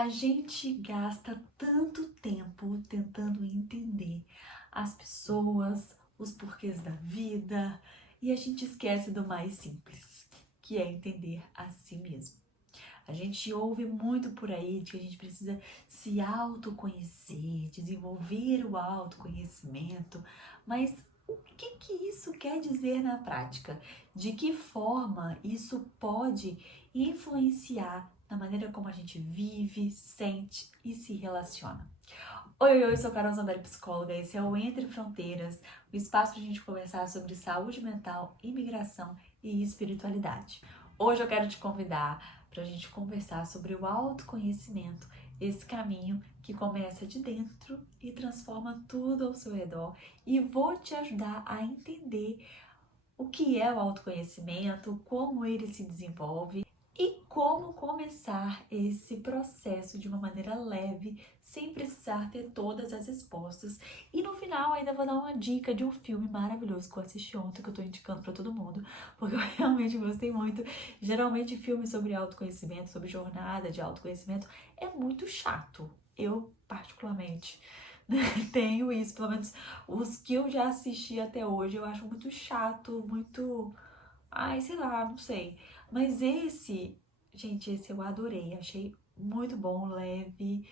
A gente gasta tanto tempo tentando entender as pessoas, os porquês da vida, e a gente esquece do mais simples, que é entender a si mesmo. A gente ouve muito por aí de que a gente precisa se autoconhecer, desenvolver o autoconhecimento, mas o que que isso quer dizer na prática? De que forma isso pode influenciar na maneira como a gente vive, sente e se relaciona? Oi, eu sou Carol Zambelli, psicóloga. Esse é o Entre Fronteiras, o espaço para a gente conversar sobre saúde mental, imigração e espiritualidade. Hoje eu quero te convidar para a gente conversar sobre o autoconhecimento, esse caminho que começa de dentro e transforma tudo ao seu redor. E vou te ajudar a entender o que é o autoconhecimento, como ele se desenvolve e como começar esse processo de uma maneira leve, sem precisar ter todas as respostas. E no final ainda vou dar uma dica de um filme maravilhoso que eu assisti ontem, que eu tô indicando pra todo mundo, porque eu realmente gostei muito. Geralmente filmes sobre autoconhecimento, sobre jornada de autoconhecimento, é muito chato. Eu, particularmente, tenho isso, pelo menos os que eu já assisti até hoje, eu acho muito chato, muito... Ai, sei lá, não sei. Mas esse eu adorei. Achei muito bom, leve,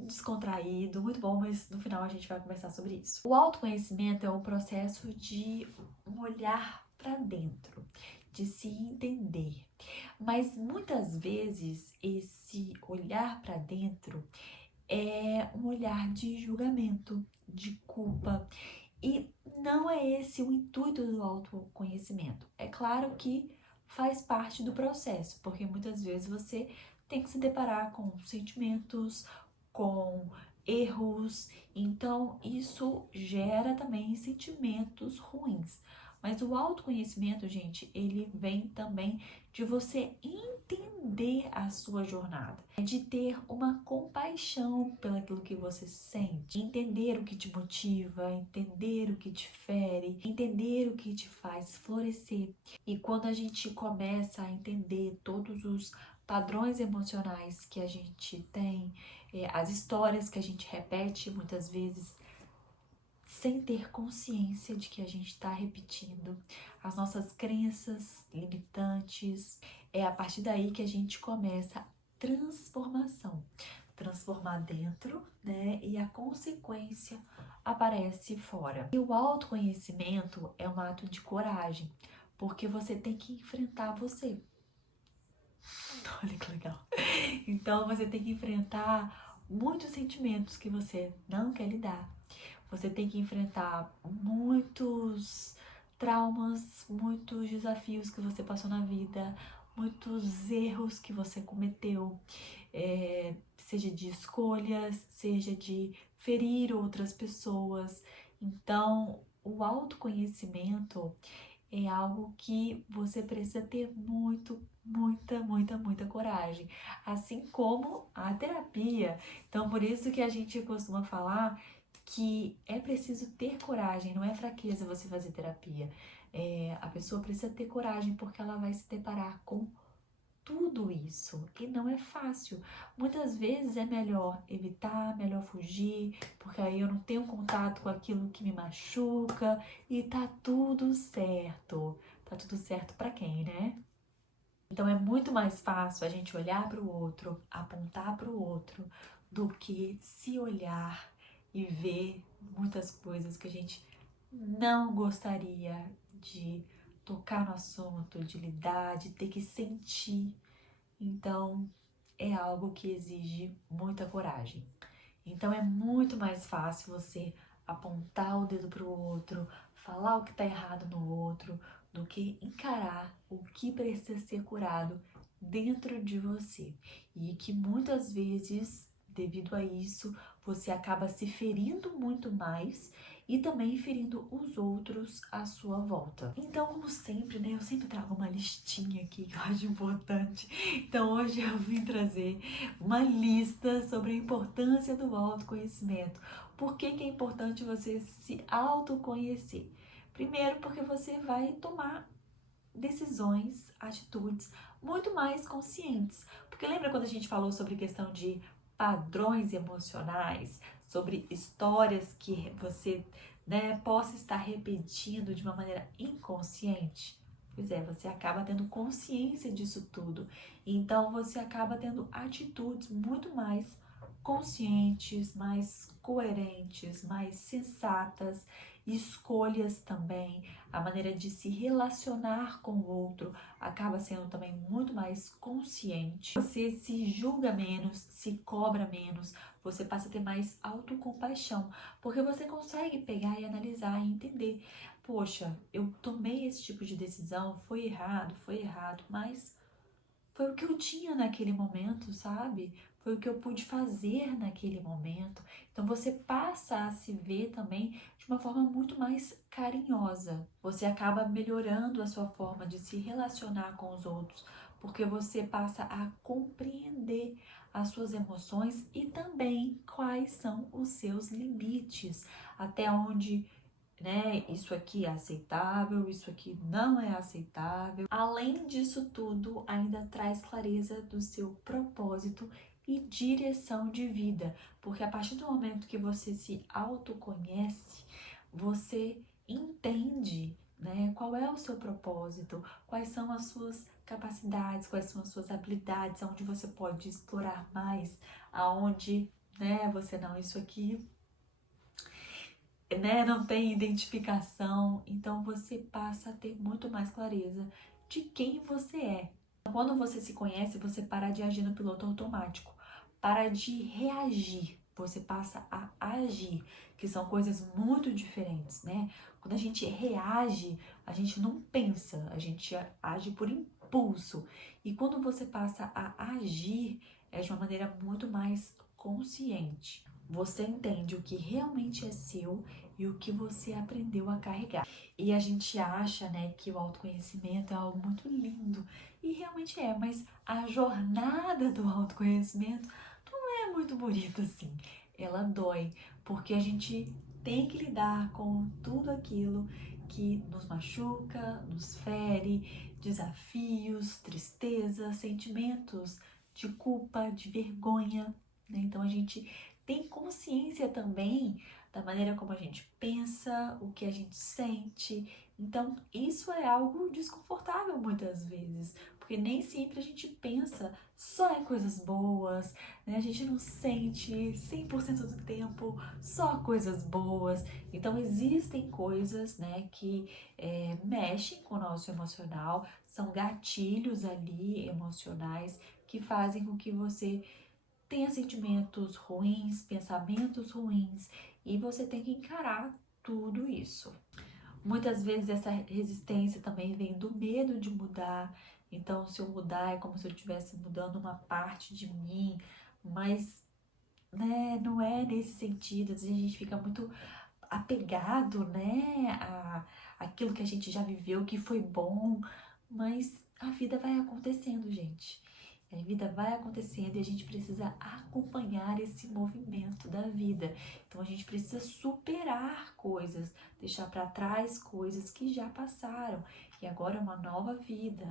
descontraído, muito bom, mas no final a gente vai conversar sobre isso. O autoconhecimento é um processo de um olhar para dentro, de se entender. Mas muitas vezes esse olhar para dentro é um olhar de julgamento, de culpa. E não é esse o intuito do autoconhecimento. É claro que faz parte do processo, porque muitas vezes você tem que se deparar com sentimentos, com erros, então isso gera também sentimentos ruins. Mas o autoconhecimento, gente, ele vem também de você entender a sua jornada, de ter uma compaixão pelaquilo que você sente, entender o que te motiva, entender o que te fere, entender o que te faz florescer. E quando a gente começa a entender todos os padrões emocionais que a gente tem, as histórias que a gente repete muitas vezes, sem ter consciência de que a gente está repetindo as nossas crenças limitantes. É a partir daí que a gente começa a transformação. Transformar dentro, né? E a consequência aparece fora. E o autoconhecimento é um ato de coragem, porque você tem que enfrentar você. Olha que legal. Então você tem que enfrentar muitos sentimentos que você não quer lidar. Você tem que enfrentar muitos traumas, muitos desafios que você passou na vida, muitos erros que você cometeu, seja de escolhas, seja de ferir outras pessoas. Então, o autoconhecimento é algo que você precisa ter muita coragem, assim como a terapia. Então, por isso que a gente costuma falar que é preciso ter coragem, não é fraqueza você fazer terapia. A pessoa precisa ter coragem porque ela vai se deparar com tudo isso e não é fácil. Muitas vezes é melhor evitar, melhor fugir, porque aí eu não tenho contato com aquilo que me machuca e tá tudo certo. Tá tudo certo pra quem, né? Então é muito mais fácil a gente olhar para o outro, apontar para o outro, do que se olhar e ver muitas coisas que a gente não gostaria de tocar no assunto, de lidar, de ter que sentir. Então é algo que exige muita coragem. Então é muito mais fácil você apontar o dedo para o outro, falar o que está errado no outro, do que encarar o que precisa ser curado dentro de você. E que muitas vezes, devido a isso, você acaba se ferindo muito mais e também ferindo os outros à sua volta. Então, como sempre, né, eu sempre trago uma listinha aqui que eu acho importante. Então, hoje eu vim trazer uma lista sobre a importância do autoconhecimento. Por que que é importante você se autoconhecer? Primeiro, porque você vai tomar decisões, atitudes muito mais conscientes. Porque lembra quando a gente falou sobre questão de padrões emocionais, sobre histórias que você, possa estar repetindo de uma maneira inconsciente. Pois é, você acaba tendo consciência disso tudo. Então você acaba tendo atitudes muito mais conscientes, mais coerentes, mais sensatas, escolhas também, a maneira de se relacionar com o outro acaba sendo também muito mais consciente. Você se julga menos, se cobra menos, você passa a ter mais autocompaixão, porque você consegue pegar e analisar e entender, poxa, eu tomei esse tipo de decisão, foi errado, mas foi o que eu tinha naquele momento, sabe? Foi o que eu pude fazer naquele momento. Então você passa a se ver também de uma forma muito mais carinhosa. Você acaba melhorando a sua forma de se relacionar com os outros, porque você passa a compreender as suas emoções e também quais são os seus limites, até onde isso aqui é aceitável, isso aqui não é aceitável. Além disso tudo, ainda traz clareza do seu propósito e direção de vida, porque a partir do momento que você se autoconhece, você entende, qual é o seu propósito, quais são as suas capacidades, quais são as suas habilidades, aonde você pode explorar mais, aonde, você não, isso aqui não tem identificação, então você passa a ter muito mais clareza de quem você é. Quando você se conhece, você para de agir no piloto automático, para de reagir, você passa a agir, que são coisas muito diferentes, né? Quando a gente reage, a gente não pensa, a gente age por impulso. E quando você passa a agir, é de uma maneira muito mais consciente. Você entende o que realmente é seu e o que você aprendeu a carregar. E a gente acha, que o autoconhecimento é algo muito lindo, e realmente é, mas a jornada do autoconhecimento não é muito bonita assim. Ela dói, porque a gente tem que lidar com tudo aquilo que nos machuca, nos fere, desafios, tristeza, sentimentos de culpa, de vergonha, Então a gente tem consciência também da maneira como a gente pensa, o que a gente sente. Então, isso é algo desconfortável muitas vezes, porque nem sempre a gente pensa só em coisas boas, A gente não sente 100% do tempo só coisas boas. Então, existem coisas, que mexem com o nosso emocional, são gatilhos ali emocionais que fazem com que você tenha sentimentos ruins, pensamentos ruins, e você tem que encarar tudo isso. Muitas vezes essa resistência também vem do medo de mudar. Então, se eu mudar, é como se eu estivesse mudando uma parte de mim, mas não é nesse sentido. Às vezes a gente fica muito apegado, aquilo que a gente já viveu, que foi bom, mas a vida vai acontecendo, gente. A vida vai acontecendo e a gente precisa acompanhar esse movimento da vida. Então a gente precisa superar coisas, deixar para trás coisas que já passaram. E agora é uma nova vida,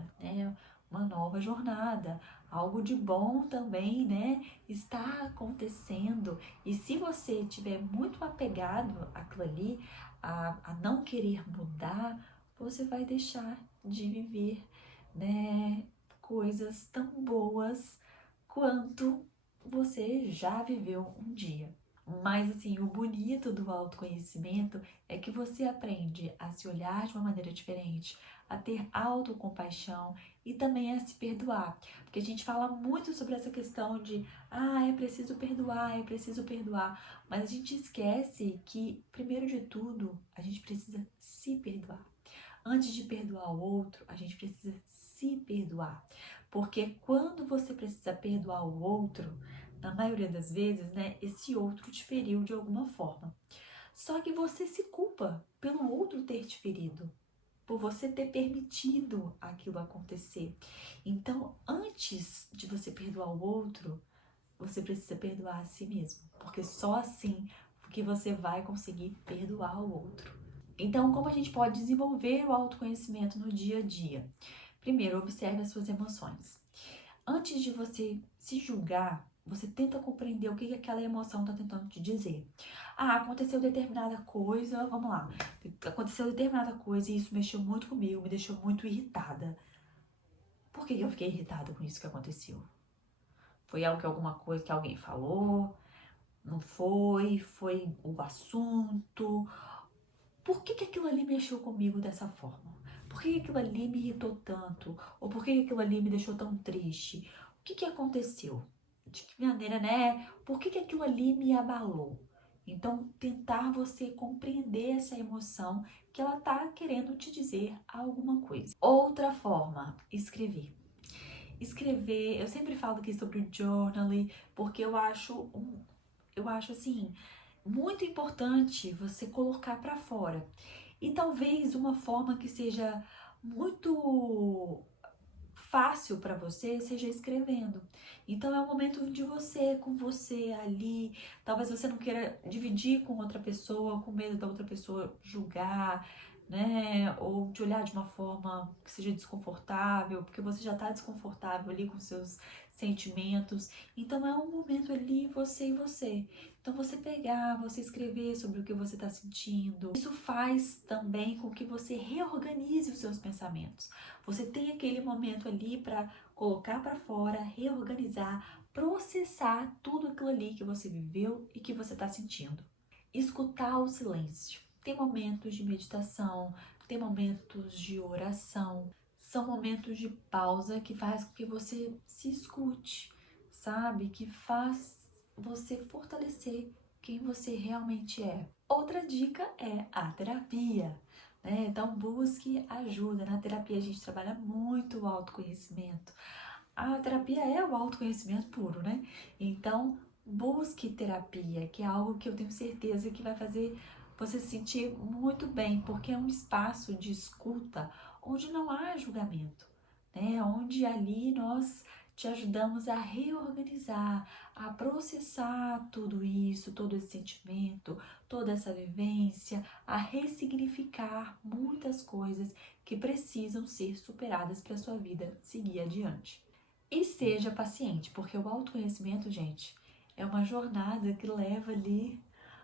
Uma nova jornada. Algo de bom também, Está acontecendo. E se você estiver muito apegado àquilo ali, a não querer mudar, você vai deixar de viver, coisas tão boas quanto você já viveu um dia. Mas assim, o bonito do autoconhecimento é que você aprende a se olhar de uma maneira diferente, a ter autocompaixão e também a se perdoar. Porque a gente fala muito sobre essa questão de é preciso perdoar, é preciso perdoar. Mas a gente esquece que, primeiro de tudo, a gente precisa se perdoar. Antes de perdoar o outro, a gente precisa se perdoar. Porque quando você precisa perdoar o outro, na maioria das vezes, esse outro te feriu de alguma forma. Só que você se culpa pelo outro ter te ferido, por você ter permitido aquilo acontecer. Então, antes de você perdoar o outro, você precisa perdoar a si mesmo, porque só assim que você vai conseguir perdoar o outro. Então, como a gente pode desenvolver o autoconhecimento no dia a dia? Primeiro, observe as suas emoções. Antes de você se julgar, Você tenta compreender o que aquela emoção está tentando te dizer. Ah, aconteceu determinada coisa, vamos lá. Aconteceu determinada coisa e isso mexeu muito comigo, me deixou muito irritada. Por que eu fiquei irritada com isso que aconteceu? Foi algo que alguma coisa que alguém falou? Não foi? Foi o assunto? Por que aquilo ali mexeu comigo dessa forma? Por que aquilo ali me irritou tanto? Ou por que aquilo ali me deixou tão triste? O que aconteceu? De que maneira, né? Por que aquilo ali me abalou? Então, tentar você compreender essa emoção que ela tá querendo te dizer alguma coisa. Outra forma, escrever. Escrever, eu sempre falo aqui sobre o journaling, porque eu acho assim, muito importante você colocar para fora. E talvez uma forma que seja muito fácil para você seja escrevendo. Então é um momento de você com você ali. Talvez você não queira dividir com outra pessoa, com medo da outra pessoa julgar, né? Ou te olhar de uma forma que seja desconfortável, porque você já tá desconfortável ali com seus sentimentos. Então é um momento ali você e você. Então você pegar, você escrever sobre o que você está sentindo. Isso faz também com que você reorganize os seus pensamentos. Você tem aquele momento ali para colocar para fora, reorganizar, processar tudo aquilo ali que você viveu e que você está sentindo. Escutar o silêncio. Tem momentos de meditação, tem momentos de oração, são momentos de pausa que faz com que você se escute, sabe? Que faz você fortalecer quem você realmente é. Outra dica é a terapia, né? Então busque ajuda. Na terapia a gente trabalha muito o autoconhecimento. A terapia é o autoconhecimento puro, né? Então busque terapia, que é algo que eu tenho certeza que vai fazer você se sentir muito bem, porque é um espaço de escuta onde não há julgamento, né? Onde ali nós te ajudamos a reorganizar, a processar tudo isso, todo esse sentimento, toda essa vivência, a ressignificar muitas coisas que precisam ser superadas para a sua vida seguir adiante. E seja paciente, porque o autoconhecimento, gente, é uma jornada que leva ali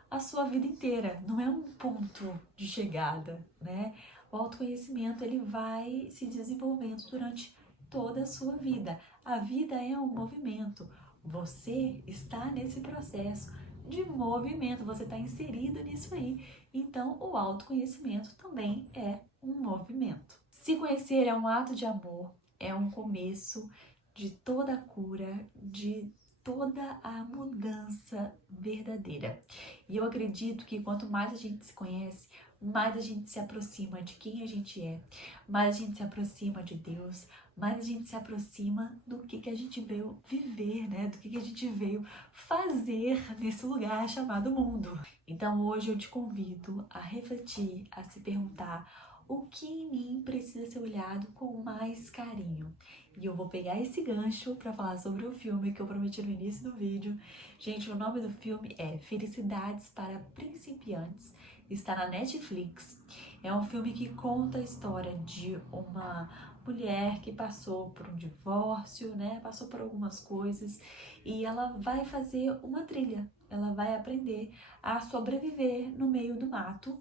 a sua vida inteira, não é um ponto de chegada, né? O autoconhecimento, ele vai se desenvolvendo durante toda a sua vida. A vida é um movimento. Você está nesse processo de movimento, você está inserido nisso aí. Então, o autoconhecimento também é um movimento. Se conhecer é um ato de amor, é um começo de toda a cura, de toda a mudança verdadeira. E eu acredito que quanto mais a gente se conhece, mais a gente se aproxima de quem a gente é, mais a gente se aproxima de Deus, mais a gente se aproxima do que a gente veio viver, né? Do que a gente veio fazer nesse lugar chamado mundo. Então hoje eu te convido a refletir, a se perguntar o que em mim precisa ser olhado com mais carinho. E eu vou pegar esse gancho para falar sobre o filme que eu prometi no início do vídeo. Gente, o nome do filme é Felicidades para Principiantes. Está na Netflix. É um filme que conta a história de uma mulher que passou por um divórcio, né? Passou por algumas coisas e ela vai fazer uma trilha. Ela vai aprender a sobreviver no meio do mato,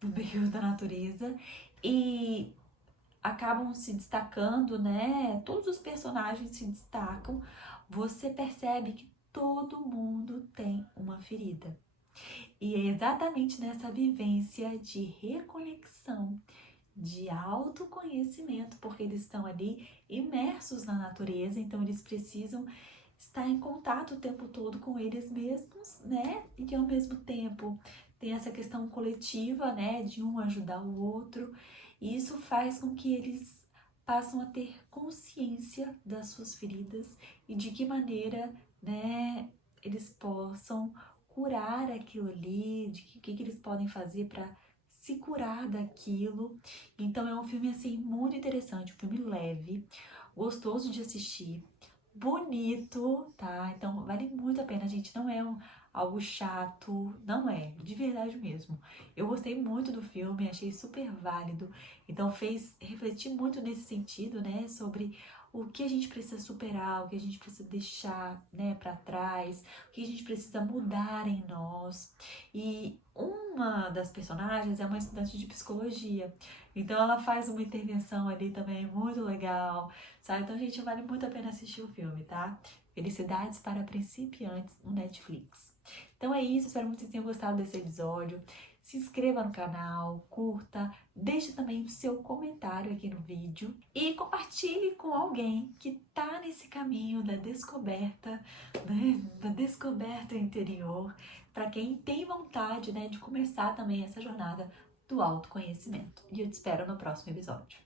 no meio da natureza e acabam se destacando, né? Todos os personagens se destacam. Você percebe que todo mundo tem uma ferida. E é exatamente nessa vivência de reconexão, de autoconhecimento, porque eles estão ali imersos na natureza, então eles precisam estar em contato o tempo todo com eles mesmos, né? E ao mesmo tempo tem essa questão coletiva, né? De um ajudar o outro. E isso faz com que eles passam a ter consciência das suas feridas e de que maneira, né, eles possam curar aquilo ali, de que eles podem fazer para se curar daquilo. Então é um filme assim muito interessante, um filme leve, gostoso de assistir, bonito, tá? Então vale muito a pena, gente. Não é algo chato, não é, de verdade mesmo. Eu gostei muito do filme, achei super válido. Então fez refletir muito nesse sentido, né? Sobre o que a gente precisa superar, o que a gente precisa deixar, né, para trás, o que a gente precisa mudar em nós. E uma das personagens é uma estudante de psicologia, então ela faz uma intervenção ali também muito legal, sabe? Então, gente, vale muito a pena assistir o filme, tá? Felicidades para Principiantes no Netflix. Então é isso, espero muito que vocês tenham gostado desse episódio. Se inscreva no canal, curta, deixe também o seu comentário aqui no vídeo e compartilhe com alguém que tá nesse caminho da descoberta, né, da descoberta interior, para quem tem vontade, né, de começar também essa jornada do autoconhecimento. E eu te espero no próximo episódio.